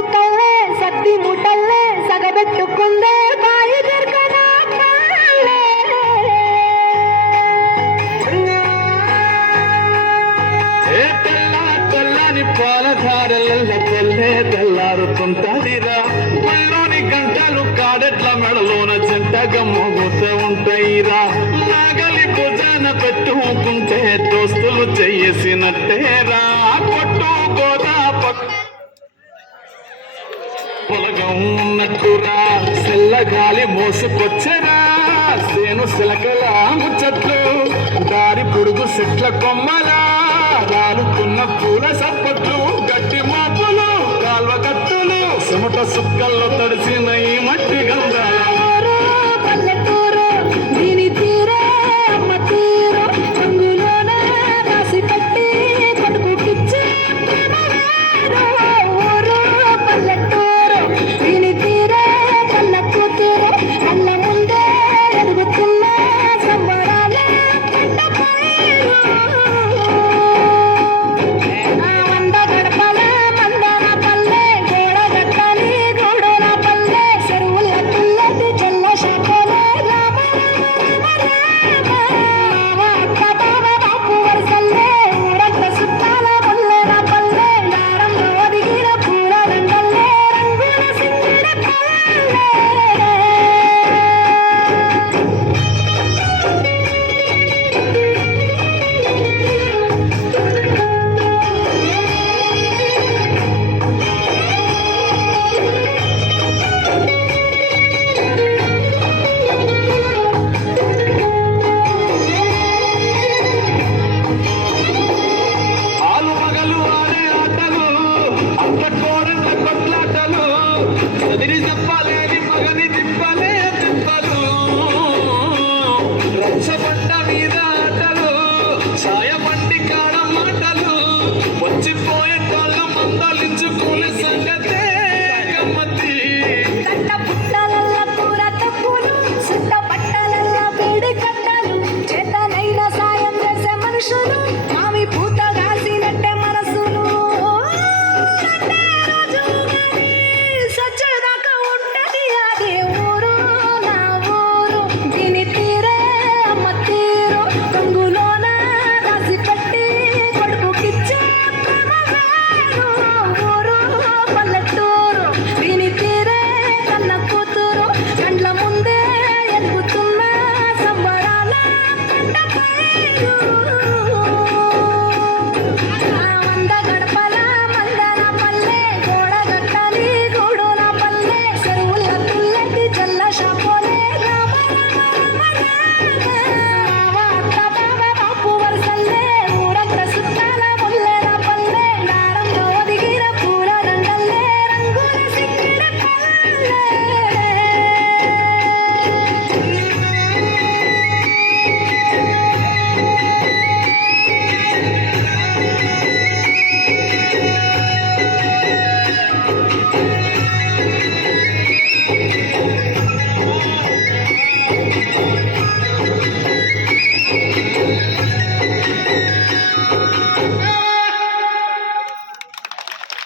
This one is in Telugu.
సుక్కల్లే సత్తి ముటల్లే సగబెట్టుకుందే బాయి దొరకనా తెల్లని పాలధారల తెల్లే తెల్లారుతుంటాదిరా పైలోని గంటలు కాడెట్ల మెడలోన చెంటగా మోగుతూ ఉంటాయిరా నాగలి భుజాన పెట్టుకుంటే దోస్తులు చేసినట్టేరా పొట్టు గోదా పొలగం ఉన్నట్టురా సెల్లగాలి మోసుకొచ్చరా సేను సిలకల ముచ్చట్లు దారి పొడుగు చెట్ల కొమ్మలా రాలుతున్న పూల సప్పట్లు గట్టి మాపులు కాల్వ కట్టులు చెమట సుక్కల్లో తడిసిన ఈ మట్టి గంధాల పల్లెటూరు దీని తీరే అమ్మ తీరు రంగులోన రాసి పెట్టి కొడుకుకిచ్చే ఊరు పల్లెటూరు దీని తీరే కళ్ళ కూతురు కళ్ళ ముందే ఎదుగుతున్న సంబరాలే పంట పైరు వంద గడపల మందన పల్లె గోడ గట్టని గోడల పల్లె చెరువుల పుల్లటి చెల్ల శాఖలే రామ అక్క బావ బాపు వరసల్లే ఊరంత సుట్టాల పల్లెన పల్లె యారంలో ఒదిగిన పూల రంగల్లే రంగుల సింగిడ పల్లె ఆలు మగలు ఆడే ఆటలు అంత కోరంత కొట్లాటలు చదిరి చెప్పలేని మగని తిప్పలే